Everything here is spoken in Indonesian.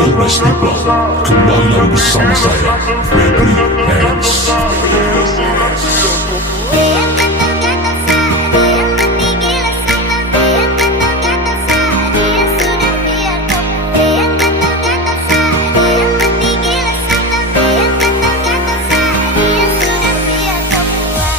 Yo nice people, kembali lagi bersama saya Febri Hands.